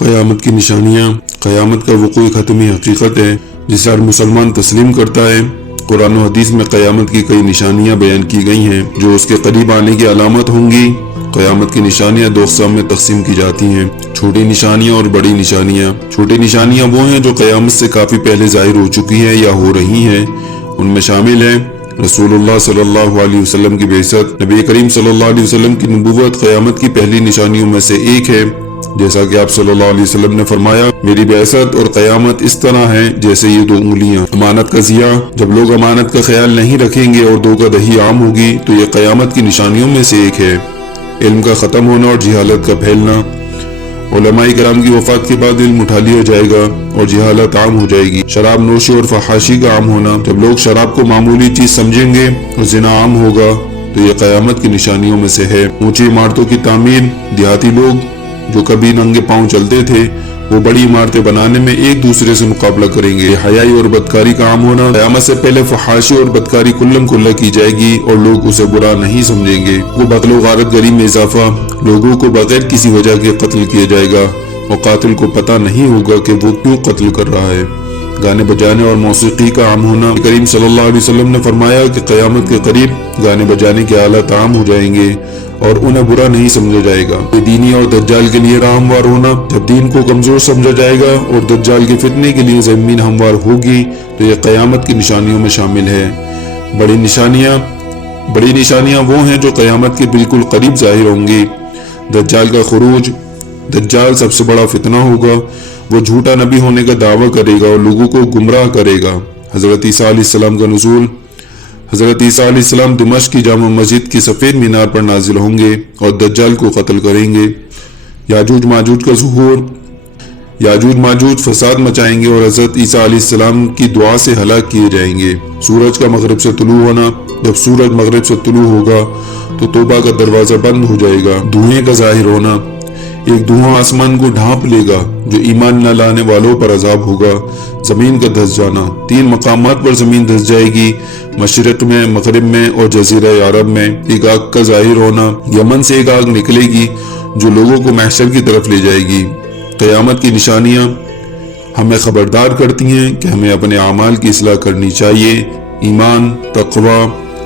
قیامت کی نشانیاں۔ قیامت کا وقوع حتمی حقیقت ہے جسے ہر مسلمان تسلیم کرتا ہے۔ قرآن و حدیث میں قیامت کی کئی نشانیاں بیان کی گئی ہیں جو اس کے قریب آنے کی علامت ہوں گی۔ قیامت کی نشانیاں دو اقسام میں تقسیم کی جاتی ہیں، چھوٹی نشانیاں اور بڑی نشانیاں۔ چھوٹی نشانیاں وہ ہیں جو قیامت سے کافی پہلے ظاہر ہو چکی ہیں یا ہو رہی ہیں۔ ان میں شامل ہیں رسول اللہ صلی اللہ علیہ وسلم کی بعثت، نبی کریم صلی اللہ علیہ وسلم کی نبوت قیامت کی پہلی نشانیوں میں سے ایک ہے، جیسا کہ آپ صلی اللہ علیہ وسلم نے فرمایا میری بعثت اور قیامت اس طرح ہے جیسے یہ دو انگلیاں۔ امانت کا ضیاع، جب لوگ امانت کا خیال نہیں رکھیں گے اور دھوکہ دہی عام ہوگی تو یہ قیامت کی نشانیوں میں سے ایک ہے۔ علم کا ختم ہونا اور جہالت کا پھیلنا، علماء کرام کی وفات کے بعد علم اٹھا لیا جائے گا اور جہالت عام ہو جائے گی۔ شراب نوشی اور فحاشی کا عام ہونا، جب لوگ شراب کو معمولی چیز سمجھیں گے اور زنا عام ہوگا تو یہ قیامت کی نشانیوں میں سے ہے۔ اونچی عمارتوں کی تعمیر، دیہاتی لوگ جو کبھی ننگے پاؤں چلتے تھے وہ بڑی عمارتیں بنانے میں ایک دوسرے سے مقابلہ کریں گے۔ حیائی اور بدکاری کا عام ہونا، قیامت سے پہلے فحاشی اور بدکاری کلم کلا کی جائے گی اور لوگ اسے برا نہیں سمجھیں گے۔ وہ قتل و غارت گری میں اضافہ، لوگوں کو بغیر کسی وجہ کے قتل کیا جائے گا اور قاتل کو پتہ نہیں ہوگا کہ وہ کیوں قتل کر رہا ہے۔ گانے بجانے اور موسیقی کا عام ہونا، کریم صلی اللہ علیہ وسلم نے فرمایا کہ قیامت کے قریب گانے بجانے کے آلات عام ہو جائیں گے اور انہیں برا نہیں سمجھا جائے گا۔ بے دینی اور دجال کے لیے راہ ہموار ہونا، جب دین کو کمزور سمجھا جائے گا اور دجال کے فتنے کے لیے زمین ہموار ہوگی تو یہ قیامت کی نشانیوں میں شامل ہے۔ بڑی نشانیاں وہ ہیں جو قیامت کے بالکل قریب ظاہر ہوں گی۔ دجال کا خروج، دجال سب سے بڑا فتنہ ہوگا، وہ جھوٹا نبی ہونے کا دعویٰ کرے گا اور لوگوں کو گمراہ کرے گا۔ حضرت عیسیٰ علیہ السلام کا نزول، حضرت عیسیٰ علیہ السلام دمشق کی جامع مسجد کی سفید مینار پر نازل ہوں گے اور دجال کو قتل کریں گے۔ یاجوج ماجوج کا ظہور، یاجوج ماجوج فساد مچائیں گے اور حضرت عیسیٰ علیہ السلام کی دعا سے ہلاک کیے جائیں گے۔ سورج کا مغرب سے طلوع ہونا، جب سورج مغرب سے طلوع ہوگا تو توبہ کا دروازہ بند ہو جائے گا۔ دھوئیں کا ظاہر ہونا، ایک دھواں آسمان کو ڈھانپ لے گا جو ایمان نہ لانے والوں پر عذاب ہوگا۔ زمین کا دھس جانا، 3 مقامات پر زمین دھس جائے گی، مشرق میں، مغرب میں اور جزیرہ عرب میں۔ ایک آگ کا ظاہر ہونا، یمن سے ایک آگ نکلے گی جو لوگوں کو محشر کی طرف لے جائے گی۔ قیامت کی نشانیاں ہمیں خبردار کرتی ہیں کہ ہمیں اپنے اعمال کی اصلاح کرنی چاہیے، ایمان، تقوی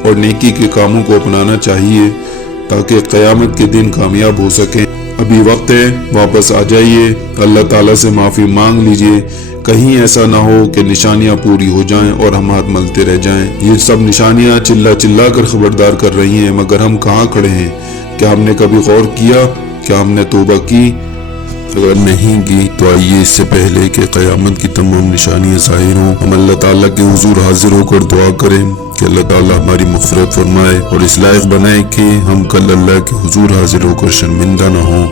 اور نیکی کے کاموں کو اپنانا چاہیے تاکہ قیامت کے دن کامیاب ہو سکیں۔ ابھی وقت ہے، واپس آ جائیے، اللہ تعالیٰ سے معافی مانگ لیجئے، کہیں ایسا نہ ہو کہ نشانیاں پوری ہو جائیں اور ہم ہاتھ ملتے رہ جائیں۔ یہ سب نشانیاں چلا چلا کر خبردار کر رہی ہیں، مگر ہم کہاں کھڑے ہیں؟ کیا ہم نے کبھی غور کیا؟ کیا ہم نے توبہ کی؟ اگر نہیں کی تو آئیے اس سے پہلے کہ قیامت کی تمام نشانیاں ظاہر ہوں، ہم اللہ تعالیٰ کے حضور حاضر ہو کر دعا کریں کہ اللہ تعالیٰ ہماری مغفرت فرمائے اور اس لائق بنائے کہ ہم کل اللہ کے حضور حاضر ہو کر شرمندہ نہ ہوں۔